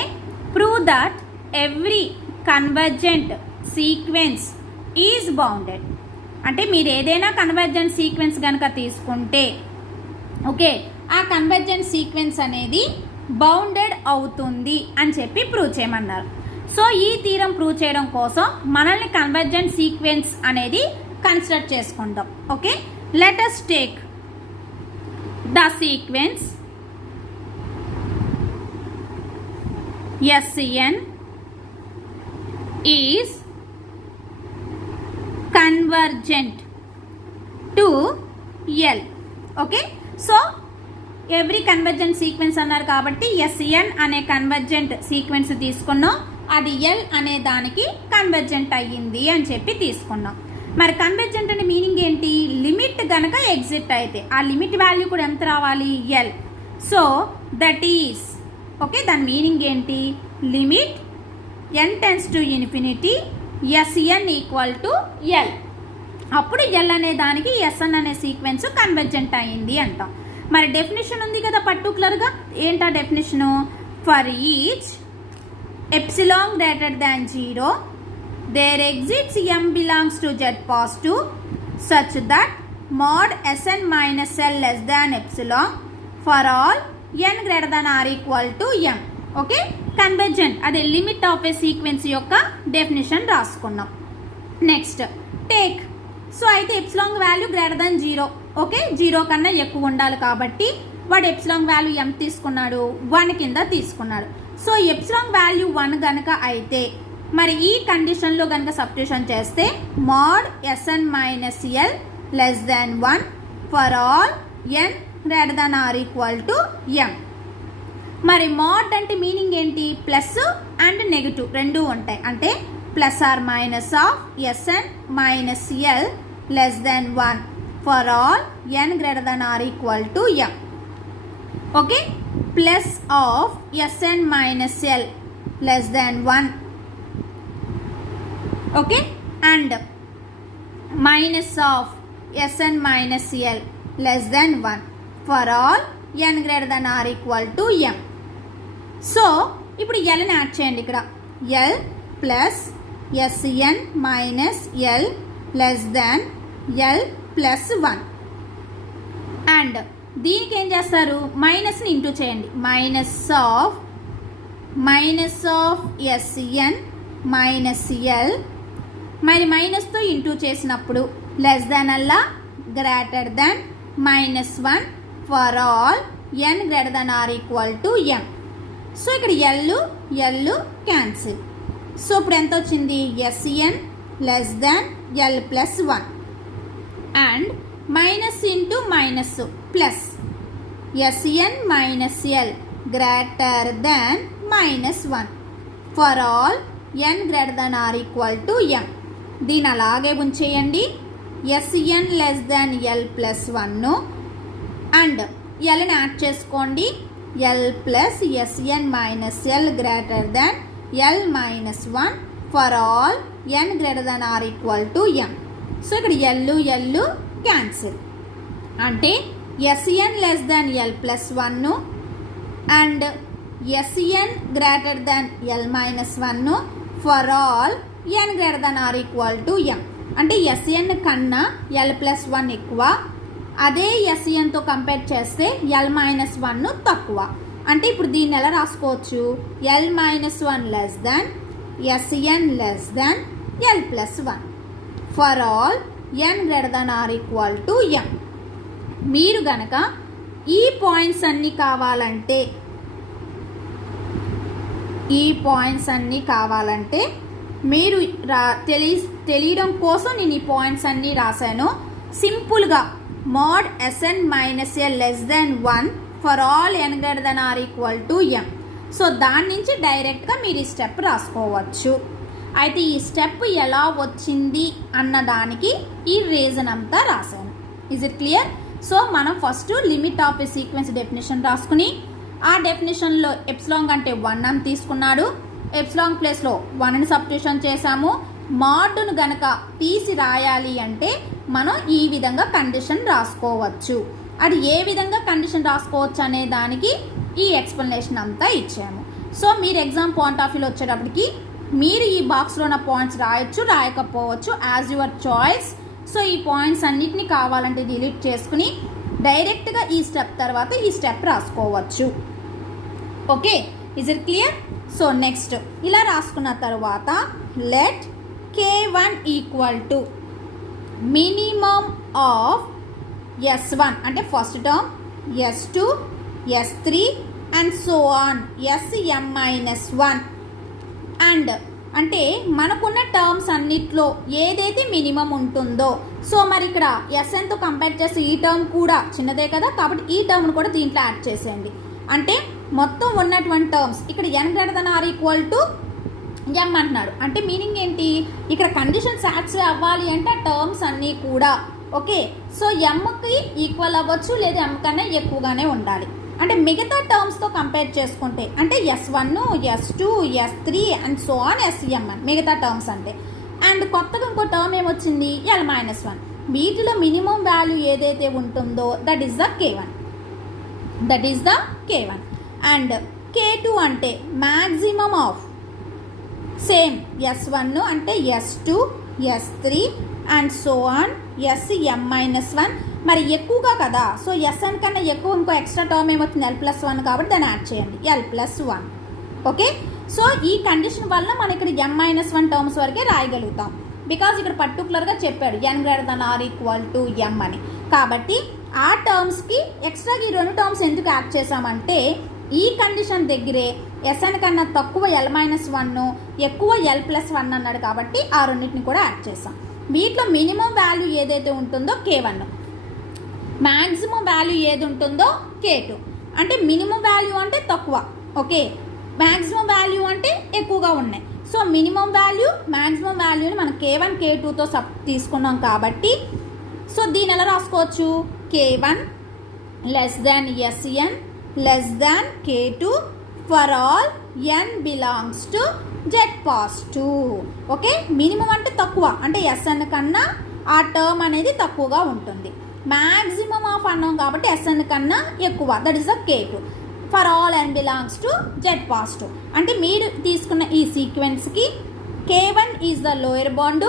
prove that every convergent sequence is bounded. అంటే మీరు ఏదైనా కన్వర్జెంట్ సీక్వెన్స్ కనుక తీసుకుంటే ఓకే, ఆ కన్వర్జెంట్ సీక్వెన్స్ అనేది బౌండెడ్ అవుతుంది అని చెప్పి ప్రూవ్ చేయమన్నారు. సో ఈ థీరం ప్రూవ్ చేయడం కోసం మనల్ని కన్వర్జెంట్ సీక్వెన్స్ అనేది కన్సిడర్ చేసుకుందాం. Okay, let us take the sequence SCN is convergent to L. Okay, so every convergent sequence అన్నారు కాబట్టి SCN అనే కన్వర్జెంట్ సీక్వెన్స్ తీసుకున్నాం, అది L అనే దానికి కన్వర్జెంట్ అయ్యింది అని చెప్పి తీసుకున్నాం. మరి కన్వర్జెంట్ అనే మీనింగ్ ఏంటి? లిమిట్ గనక ఎగ్జిట్ అయితే ఆ లిమిట్ వాల్యూ కూడా ఎంత రావాలి? L. So that is okay, దాని మీనింగ్ ఏంటి? Limit n tends to infinity SN equal to L. అప్పుడు L అనే దానికి SN అనే సీక్వెన్స్ కన్వర్జెంట్ అయ్యింది అంటాం. మరి డెఫినేషన్ ఉంది కదా పర్టికులర్గా, ఏంటా definition? For each epsilon greater than 0 there exists m belongs to Z positive such that mod Sn minus L less than epsilon for all n greater than or equal to m. Okay, convergent అదే limit of a sequence యొక్క definition రాసుకున్నాం. Next take, so అయితే epsilon value greater than 0. Okay, 0 కన్నా ఎక్కువ ఉండాలి కాబట్టి వాడు epsilon value m తీసుకున్నాడు, 1 కింద తీసుకున్నాడు. సో ఎప్సిలాన్ వాల్యూ 1 కనుక అయితే మరి ఈ కండిషన్లో కనుక సబ్స్టిట్యూషన్ చేస్తే mod Sn minus L less than 1 for all n greater than or equal to m. మరి మోడ్ అంటే మీనింగ్ ఏంటి? ప్లస్ అండ్ నెగిటివ్ రెండు ఉంటాయి. అంటే plus or minus of Sn minus L less than 1 for all n greater than or equal to m. Okay, plus of Sn minus L less than 1 okay, and minus of Sn minus L less than 1 for all n greater than or equal to m. So ఇప్పుడు Lని add చేయండి. ఇక్కడ L plus Sn minus L less than L plus 1 and దీనికి ఏం చేస్తారు? మైనస్ని into చేయండి. Minus of Sn minus L మరి మైనస్తో into చేసినప్పుడు less than Allah greater than minus 1 for all n greater than or equal to m. So ఇక్కడ L cancel. So ఇప్పుడు ఎంత వచ్చింది? Sn less than L plus 1 and minus into minus plus Sn minus L greater than minus 1 for all n greater than or equal to m. దీని అలాగే ఉంచేయండి. Sn less than L plus 1 and Lని add చేసుకోండి. L plus Sn minus L greater than L minus 1 for all n greater than or equal to m. So ఇక్కడ L cancel. అంటే Sn less than L plus 1 and Sn greater than L minus 1 for all n greater than or equal to m. అంటే Sn కన్నా L plus 1 ఎక్కువ, అదే Snతో compare చేస్తే L minus 1 తక్కువ. అంటే ఇప్పుడు దీన్ని ఎలా రాసుకోవచ్చు? L minus 1 less than Sn less than L plus 1 for all n greater than or equal to m. మీరు గనక ఈ పాయింట్స్ అన్నీ కావాలంటే మీరు తెలియడం కోసం నేను ఈ పాయింట్స్ అన్నీ రాశాను. సింపుల్గా mod Sn minus a less than 1 for all n greater than or equal to m. So దాని నుంచి డైరెక్ట్గా మీరు ఈ స్టెప్ రాసుకోవచ్చు. అయితే ఈ స్టెప్ ఎలా వచ్చింది అన్నదానికి ఈ రీజన్ అంతా రాశాను. Is it clear? సో మనం first limit of a sequence definition రాసుకుని ఆ డెఫినేషన్లో ఎప్సిలాన్ అంటే 1 అని తీసుకున్నాడు. ఎప్సిలాన్ ప్లేస్లో 1ని సబ్స్టిట్యూషన్ చేశాము. మాడ్ను గనక తీసి రాయాలి అంటే మనం ఈ విధంగా కండిషన్ రాసుకోవచ్చు. అది ఏ విధంగా కండిషన్ రాసుకోవచ్చు అనే దానికి ఈ ఎక్స్ప్లెనేషన్ అంతా ఇచ్చాము. సో మీరు ఎగ్జామ్ పాయింట్ ఆఫ్ వ్యూలో వచ్చేటప్పటికి మీరు ఈ బాక్స్లో ఉన్న పాయింట్స్ రాయొచ్చు, రాయకపోవచ్చు, యాజ్ యువర్ చాయిస్. సో ఈ పాయింట్స్ అన్నిటిని కావాలంటే డిలీట్ చేసుకుని డైరెక్ట్గా ఈ స్టెప్ తర్వాత ఈ స్టెప్ రాసుకోవచ్చు. Okay, is it clear? So next ఇలా రాసుకున్న తర్వాత let k1 equal to minimum of s1 అంటే first term, s2, s3 and so on sm-1. And అంటే మనకున్న టర్మ్స్ అన్నిట్లో ఏదైతే మినిమం ఉంటుందో, సో మరి ఇక్కడ ఎస్ఎన్తో కంపేర్ చేస్తే ఈ టర్మ్ కూడా చిన్నదే కదా, కాబట్టి ఈ టర్మ్ను కూడా దీంట్లో యాడ్ చేసేయండి. అంటే మొత్తం ఉన్నటువంటి టర్మ్స్ ఇక్కడ n greater than or equal to m అంటున్నాడు. అంటే మీనింగ్ ఏంటి? ఇక్కడ కండిషన్ సాటిస్ఫై అవ్వాలి అంటే ఆ టర్మ్స్ అన్నీ కూడా ఓకే. సో mకి ఈక్వల్ అవ్వచ్చు లేదా m కన్నా ఎక్కువగానే ఉండాలి. అంటే మిగతా టర్మ్స్తో కంపేర్ చేసుకుంటే అంటే s1, s2, s3 and so on sm మిగతా టర్మ్స్ అంటే. అండ్ కొత్తగా ఇంకో టర్మ్ ఏమొచ్చింది l-1. వీటిలో మినిమం వాల్యూ ఏదైతే ఉంటుందో that is the k1. And k2 అంటే మ్యాక్సిమం ఆఫ్ సేమ్ s1 అంటే s2, s3 and so on sm-1. మరి ఎక్కువగా కదా, సో ఎస్ఎన్ కన్నా ఎక్కువ ఇంకో ఎక్స్ట్రా టర్మ్ ఏమవుతుంది l+1 కాబట్టి దాన్ని యాడ్ చేయండి l+1. ఓకే, సో ఈ కండిషన్ వల్ల మనం ఇక్కడ m-1 టర్మ్స్ వరకే రాయగలుగుతాం. బికాజ్ ఇక్కడ పర్టికులర్గా చెప్పాడు n greater than or equal to m అని. కాబట్టి ఆ టర్మ్స్కి ఎక్స్ట్రాగా ఈ 2 టర్మ్స్ ఎందుకు యాడ్ చేసామంటే ఈ కండిషన్ దగ్గరే ఎస్ఎన్ కన్నా తక్కువ l-1 ఎక్కువ l+1 అన్నాడు కాబట్టి ఆ రెండింటిని కూడా యాడ్ చేసాం. వీటిలో మినిమం వాల్యూ ఏదైతే ఉంటుందో k1, మ్యాక్సిమం వాల్యూ ఏది ఉంటుందో k2. అంటే మినిమం వాల్యూ అంటే తక్కువ, ఓకే, మ్యాక్సిమం వాల్యూ అంటే ఎక్కువగా ఉన్నాయి. సో మినిమం వాల్యూ మ్యాక్సిమం వాల్యూని మనం k1 k2తో తీసుకున్నాం కాబట్టి సో దీని ఎలా రాసుకోవచ్చు? k1 less than sn less than k2 for all n belongs to z+2. Okay, minimum అంటే తక్కువ అంటే sn కన్నా ఆ టర్మ్ అనేది తక్కువగా ఉంటుంది. మ్యాక్సిమం ఆఫ్ అన్నాం కాబట్టి ఎస్ఎన్ కన్నా ఎక్కువ that is the k2 for all n belongs to z+2. అంటే మీరు తీసుకున్న ఈ సీక్వెన్స్కి k1 is the lower bond,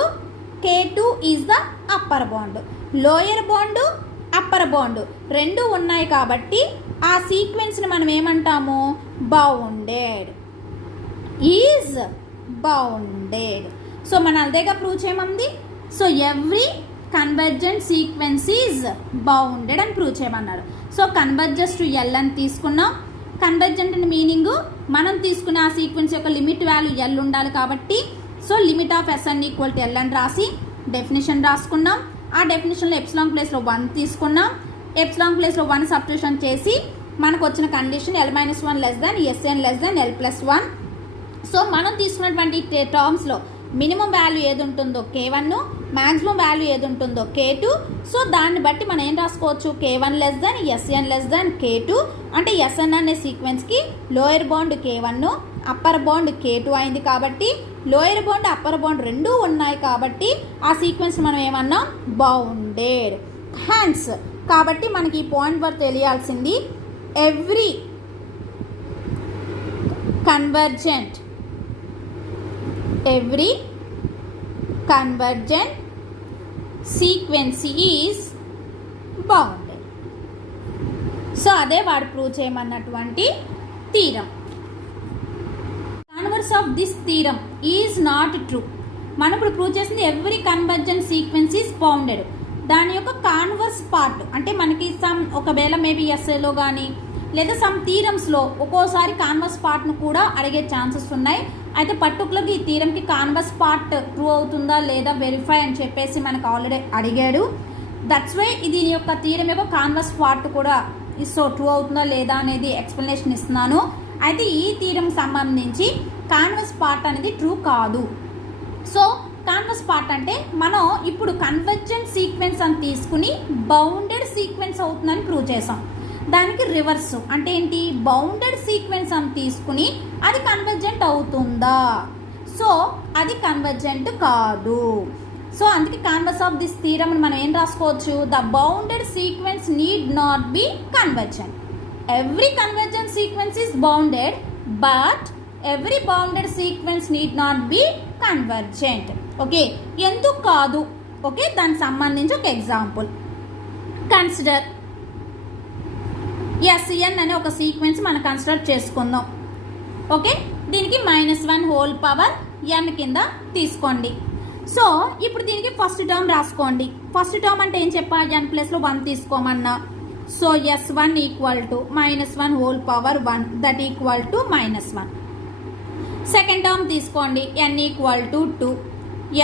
k2 is the upper bond. Lower bound upper bound రెండు ఉన్నాయి కాబట్టి ఆ సీక్వెన్స్ని మనం ఏమంటాము? Bounded, is bounded. సో మన అదేగా ప్రూవ్ చేయమంది. So every convergent sequence is bounded అని ప్రూవ్ చేయమన్నారు. సో కన్వర్జెస్ టు ఎల్ అని తీసుకున్నాం. కన్వర్జెంట్ అని మీనింగ్ మనం తీసుకున్న ఆ సీక్వెన్స్ యొక్క లిమిట్ వాల్యూ ఎల్ ఉండాలి కాబట్టి so limit of Sn equal to L అని రాసి డెఫినేషన్ రాసుకున్నాం. ఆ డెఫినేషన్లో ఎప్సిలాన్ ప్లేస్లో 1 తీసుకున్నాం. ఎప్సిలాన్ ప్లేస్లో 1 సబ్స్టిట్యూషన్ చేసి మనకు వచ్చిన condition l-1 less than sn less దాన్ l+1. సో మనం తీసుకున్నటువంటి టర్మ్స్లో మినిమం వాల్యూ ఏది ఉంటుందో k1, మ్యాక్సిమం వాల్యూ ఏది ఉంటుందో k2. సో దాన్ని బట్టి మనం ఏం రాసుకోవచ్చు? k1 less than sn less than k2. అంటే sn అనే సీక్వెన్స్కి lower bound k1, upper bound k2 అయింది కాబట్టి లోయర్ బాండ్ అప్పర్ బాండ్ రెండూ ఉన్నాయి కాబట్టి ఆ సీక్వెన్స్ మనం ఏమన్నాం? బౌండెడ్. హ్యాండ్స్ కాబట్టి మనకి ఈ పాయింట్ వరకు తెలియాల్సింది every convergent sequence is bounded. So అదే వాడు ప్రూవ్ చేయమన్నటువంటి theorem. Converse of this theorem is not true. మనం ఇప్పుడు ప్రూవ్ చేసింది every convergent sequence is bounded. దాని యొక్క కాన్వర్స్ పార్ట్ అంటే మనకి ఒకవేళ మేబీ ఎస్ఏలో కానీ లేదా సమ్ థీరమ్స్లో ఒక్కోసారి కాన్వర్స్ పార్ట్ను కూడా అడిగే ఛాన్సెస్ ఉన్నాయి. అయితే పర్టికులర్గా ఈ థీరంకి కాన్వర్స్ పార్ట్ ట్రూ అవుతుందా లేదా వెరిఫై అని చెప్పేసి మనకు ఆల్రెడీ అడిగాడు. దట్స్ వై దీని యొక్క థీరం యొక్క కాన్వర్స్ పార్ట్ కూడా సో ట్రూ అవుతుందా లేదా అనేది ఎక్స్ప్లెనేషన్ ఇస్తున్నాను. అయితే ఈ థీరం సంబంధించి కాన్వర్స్ పార్ట్ అనేది ట్రూ కాదు. సో కాన్వర్స్ పార్ట్ అంటే మనం ఇప్పుడు కన్వర్జెంట్ సీక్వెన్స్ అని తీసుకుని బౌండెడ్ సీక్వెన్స్ అవుతుందని ప్రూవ్ చేసాం. దానికి రివర్స్ అంటే ఏంటి, బౌండెడ్ సీక్వెన్స్ అని తీసుకుని అది కన్వర్జెంట్ అవుతుందా, సో అది కన్వర్జెంట్ కాదు. సో అందుకే కాన్వర్స్ ఆఫ్ దిస్ థీరం మనం ఏం రాసుకోవచ్చు, the bounded sequence need not be convergent. Every convergent sequence is bounded but every bounded sequence need not be convergent. Okay, ఎందుకు కాదు, ఓకే దానికి సంబంధించి ఒక ఎగ్జాంపుల్ కన్సిడర్. ఎస్ఎన్ అనే ఒక సీక్వెన్స్ మనం కన్సిడర్ చేసుకుందాం. ఓకే, దీనికి -1 హోల్ పవర్ n కింద తీసుకోండి. సో ఇప్పుడు దీనికి ఫస్ట్ టర్మ్ రాసుకోండి. ఫస్ట్ టర్మ్ అంటే ఏం చెప్పాలి, n ప్లస్లో 1 తీసుకోమన్నా. So S1 equal to -1 whole power 1 that equal to -1. Second term తీసుకోండి, n equal to 2.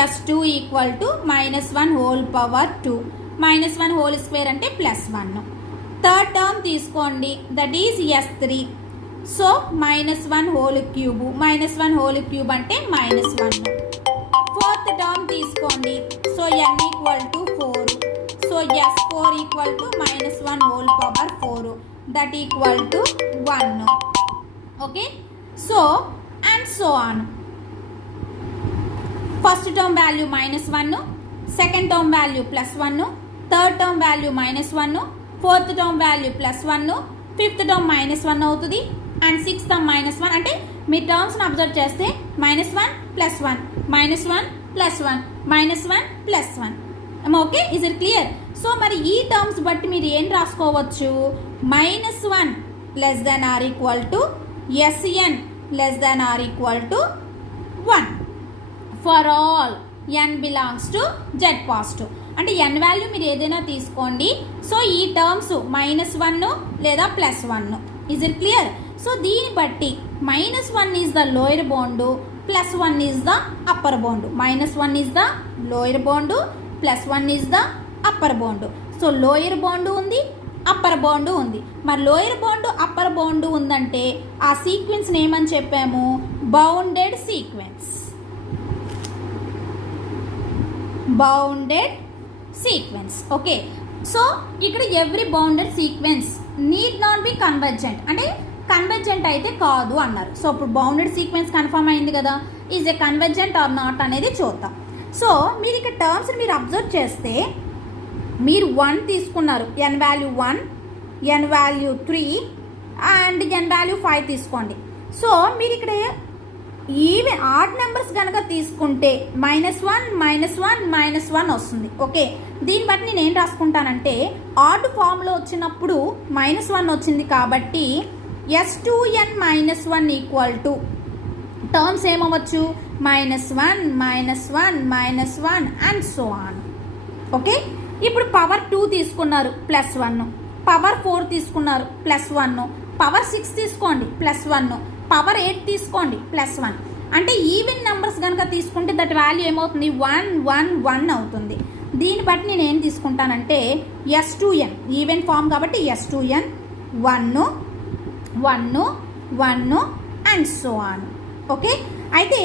S2 equal to -1 whole power 2 -1 whole square అంటే +1. థర్డ్ టర్మ్ తీసుకోండి, that is S3. So -1 whole cube, -1 whole cube అంటే -1. Fourth term తీసుకోండి, so n equal to 4. So S4 equal to -1 whole power 4 that equal to 1. Okay, so and so on. First term value -1, second term value +1, third term value -1, fourth term value +1, fifth term -1 అవుతుంది and sixth term -1. అంటే మీ టర్మ్స్ని observe చేస్తే -1 +1 -1 +1 -1 +1. Okay, is it clear? So మరి ఈ terms బట్టి మీరు ఏం రాసుకోవచ్చు, -1 less than or equal to Sn less than or equal to 1 for all n belongs to z positive. అంటే n వాల్యూ మీరు ఏదైనా తీసుకోండి. సో ఈ టర్మ్స్ -1 లేదా +1. Is it clear? సో దీన్ని బట్టి -1 is the lower bound, +1 is the upper bound. -1 is the lower bound, +1 is the upper bound. So lower bound ఉంది, upper bound ఉంది. మరి లోయర్ బౌండ్ అప్పర్ బౌండ్ ఉందంటే ఆ sequence ఏమని చెప్పాము, bounded sequence. Bounded sequence. Okay, so ఇక్కడ every bounded sequence need not be convergent, అంటే convergent అయితే కాదు అన్నారు. సో ఇప్పుడు బౌండెడ్ సీక్వెన్స్ కన్ఫర్మ్ అయింది కదా, is a convergent or not అనేది చూద్దాం. సో మీరు ఇక్కడ టర్మ్స్ మీరు అబ్జర్వ్ చేస్తే మీరు 1 తీసుకున్నారు, n value 1, n value 3 and n value 5 తీసుకోండి. సో మీరు ఇక్కడ ఈవెన్ ఆడ్ నెంబర్స్ కనుక తీసుకుంటే -1 -1 -1 వస్తుంది. ఓకే, దీన్ని బట్టి నేను ఏం రాసుకుంటానంటే ఆడ్ ఫామ్లో వచ్చినప్పుడు -1 వచ్చింది కాబట్టి S2n -1 ఈక్వల్ టు టర్మ్స్ ఏమవచ్చు, -1 -1 -1 అండ్ సో ఆన్. ఓకే, ఇప్పుడు పవర్ 2 తీసుకున్నారు +1, పవర్ 4 తీసుకున్నారు +1, పవర్ 6 తీసుకోండి +1, పవర్ 8 తీసుకోండి +1. అంటే ఈవెన్ నెంబర్స్ కనుక తీసుకుంటే దట్ వాల్యూ ఏమవుతుంది, 1 1 1 అవుతుంది. దీన్ని బట్టి నేను ఏం తీసుకుంటానంటే S2n ఈవెన్ ఫామ్ కాబట్టి S2n 1 1 1 and so on. Okay, అయితే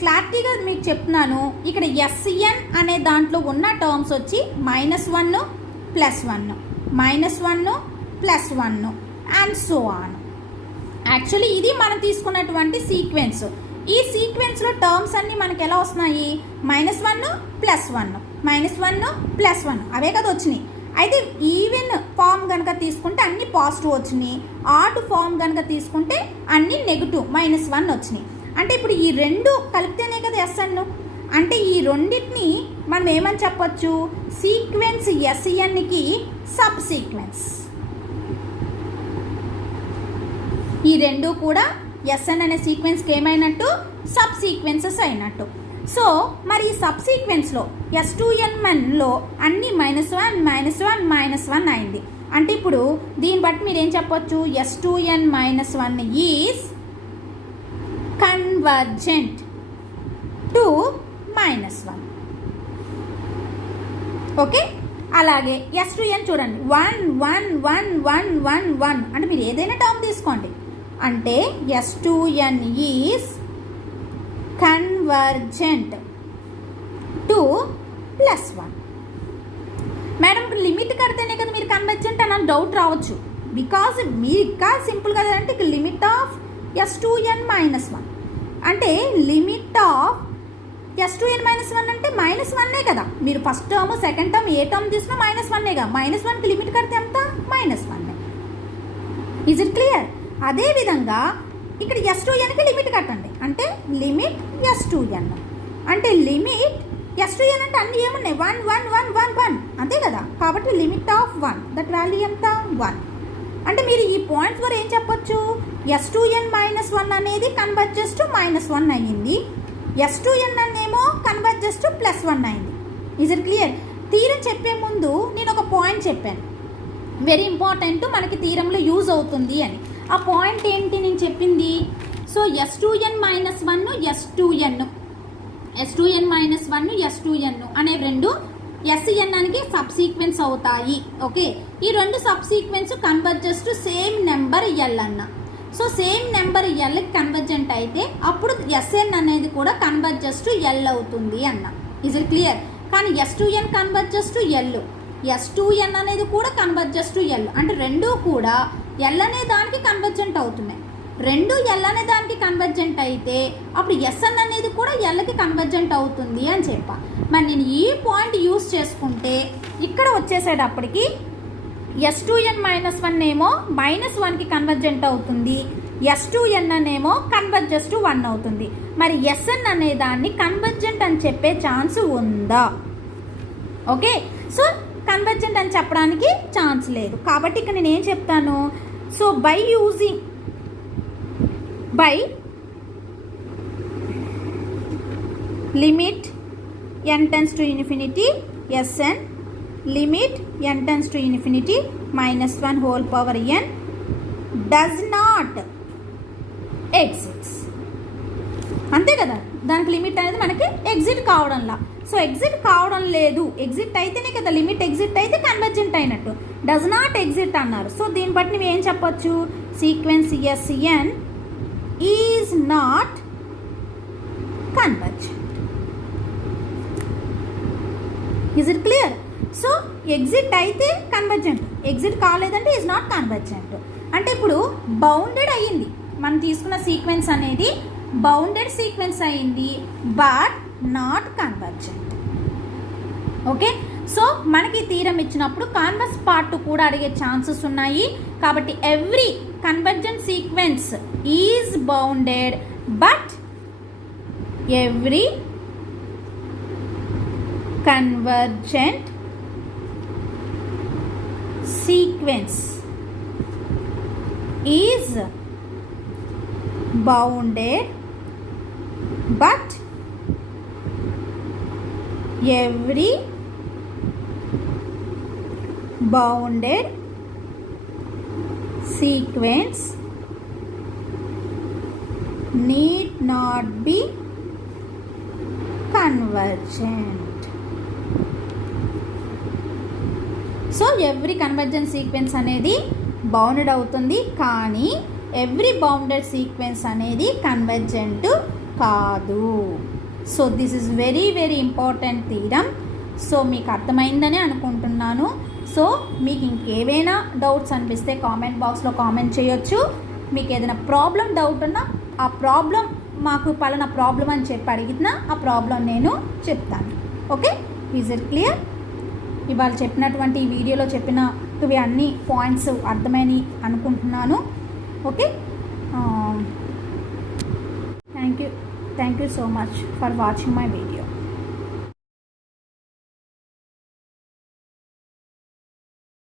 క్లారిటీగా మీకు చెప్తున్నాను, ఇక్కడ Sn అనే దాంట్లో ఉన్న టర్మ్స్ వచ్చి -1 +1 -1 +1 అండ్ సో ఆన్. యాక్చువల్లీ ఇది మనం తీసుకున్నటువంటి సీక్వెన్స్. ఈ సీక్వెన్స్లో టర్మ్స్ అన్నీ మనకి ఎలా వస్తున్నాయి, -1 +1 -1 +1 అవే కదా వచ్చినాయి. అయితే ఈవెన్ ఫామ్ కనుక తీసుకుంటే అన్ని పాజిటివ్ వచ్చినాయి, ఆడ్ ఫామ్ కనుక తీసుకుంటే అన్ని నెగిటివ్ -1 వచ్చినాయి. అంటే ఇప్పుడు ఈ రెండు కలిపితేనే కదా Sn. అంటే ఈ రెండింటిని మనం ఏమని చెప్పొచ్చు, సీక్వెన్స్ Snకి సబ్ సీక్వెన్స్. ఈ రెండు కూడా Sn అనే సీక్వెన్స్కి ఏమైనట్టు, సబ్ సీక్వెన్సెస్ అయినట్టు. సో మరి ఈ సబ్ సీక్వెన్స్లో S2n1లో అన్ని -1 -1 -1 అయింది. అంటే ఇప్పుడు దీన్ని బట్టి మీరు ఏం చెప్పొచ్చు, S2n -1 is convergent to -1. Okay, అలాగే ఎస్ టు ఎన్ చూడండి 1 1 1 1 1 1 అంటే మీరు ఏదైనా టర్మ్ తీసుకోండి అంటే S to N is convergent to +1. Madam limit కడితేనే కదా మీరు కన్వర్జెంట్ అని డౌట్ రావచ్చు. బికాజ్ మీరు ఇంకా సింపుల్గా అంటే limit of yes to N -1 అంటే limit of yes to N -1 అంటే -1 కదా. మీరు ఫస్ట్ టర్మ్ సెకండ్ టర్మ్ ఏ టర్మ్ తీసుకున్నా -1గా. -1కి లిమిట్ కడితే ఎంత -1. Is it clear? అదేవిధంగా ఇక్కడ ఎస్ టు ఎన్కి లిమిట్ కట్టండి అంటే లిమిట్ ఎస్ టు ఎన్ అంటే లిమిట్ ఎస్ టు ఎన్ అంటే అన్ని ఏమున్నాయి 1 1 1 1 1 అంతే కదా. కాబట్టి లిమిట్ ఆఫ్ 1 దట్ వాల్యూ ఎంత 1. అంటే మీరు ఈ పాయింట్స్ ద్వారా ఏం చెప్పొచ్చు ఎస్ టు ఎన్ -1 అనేది కన్వర్జెస్ టు -1 అయ్యింది. ఎస్ టు ఎన్ అనేమో కన్వర్జెస్ టు +1 అయింది. Is it clear? థీరం చెప్పే ముందు నేను ఒక పాయింట్ చెప్పాను వెరీ ఇంపార్టెంట్ మనకి థీరంలో యూజ్ అవుతుంది అని. ఆ పాయింట్ ఏంటి నేను చెప్పింది? So S to N -1 S to N -1 S to N అనే రెండు ఎస్ఎన్ అనికి సబ్ సీక్వెన్స్ అవుతాయి. ఓకే, ఈ రెండు sub sequence converges to same number L అన్న. సో సేమ్ నెంబర్ ఎల్కి కన్వర్జెంట్ అయితే అప్పుడు ఎస్ఎన్ అనేది కూడా కన్వర్జెస్ టు ఎల్ అవుతుంది అన్న. Is it clear? కానీ S to N converges to L, S to N అనేది కూడా కన్వర్జెస్ టు ఎల్ అంటే రెండూ కూడా ఎల్ అనే దానికి కన్వర్జెంట్ అవుతున్నాయి. రెండు ఎల్ అనే దానికి కన్వర్జెంట్ అయితే అప్పుడు ఎస్ఎన్ అనేది కూడా ఎల్కి కన్వర్జెంట్ అవుతుంది అని చెప్పా. మరి నేను ఈ పాయింట్ యూస్ చేసుకుంటే ఇక్కడ వచ్చేసేటప్పటికి ఎస్ టు ఎన్ -1 ఏమో -1కి కన్వర్జెంట్ అవుతుంది, ఎస్ టు ఎన్ అనేమో కన్వర్జెస్ టు 1 అవుతుంది. మరి ఎస్ఎన్ అనే దాన్ని కన్వర్జెంట్ అని చెప్పే ఛాన్స్ ఉందా? ఓకే, సో కన్వర్జెంట్ అని చెప్పడానికి ఛాన్స్ లేదు. కాబట్టి ఇక్కడ నేను ఏం చెప్తాను, so by limit n tends to infinity Sn limit n tends to infinity -1 whole power n does not exist. అంతే కదా, దానికి లిమిట్ అనేది మనకి ఎగ్జిట్ కావడంలా. సో ఎగ్జిట్ కావడం లేదు, ఎగ్జిట్ అయితేనే కదా లిమిట్ ఎగ్జిట్ అయితే కన్వర్జెంట్ అయినట్టు. డస్ నాట్ ఎగ్జిట్ అన్నారు. సో దీన్ని బట్టి నువ్వు ఏం చెప్పొచ్చు, sequence Sn is not convergent. Is it clear? So exist అయితే కన్వర్జెంట్, ఎగ్జిట్ కాలేదంటే ఈజ్ నాట్ కన్వర్జెంట్. అంటే ఇప్పుడు బౌండెడ్ అయ్యింది, మనం తీసుకున్న సీక్వెన్స్ అనేది బౌండెడ్ సీక్వెన్స్ అయింది but not convergent. Okay, so మనకి థీరం ఇచ్చినప్పుడు కాన్వర్స్ పార్ట్ కూడా అడిగే ఛాన్సెస్ ఉన్నాయి. కాబట్టి every convergent sequence is bounded but every convergent sequence is bounded but every bounded sequence need not be convergent. So every convergent sequence అనేది bounded అవుతుంది, కానీ every bounded sequence అనేది convergent కాదు. So this is very very important theorem. So మీకు అర్థమైందని అనుకుంటున్నాను. So మీకు ఇంకేమైనా డౌట్స్ అనిపిస్తే కామెంట్ బాక్స్లో కామెంట్ చేయొచ్చు. మీకు ఏదైనా ప్రాబ్లం డౌట్ ఉన్నా ఆ ప్రాబ్లం మాకు పలానా ప్రాబ్లం అని చెప్పి అడిగినా ఆ ప్రాబ్లం నేను చెప్తాను. Okay, is it clear? ఇవాళ చెప్పినటువంటి ఈ వీడియోలో చెప్పినవి అన్ని పాయింట్స్ అర్థమైనవి అనుకుంటున్నాను. Okay, thank you so much for watching my video.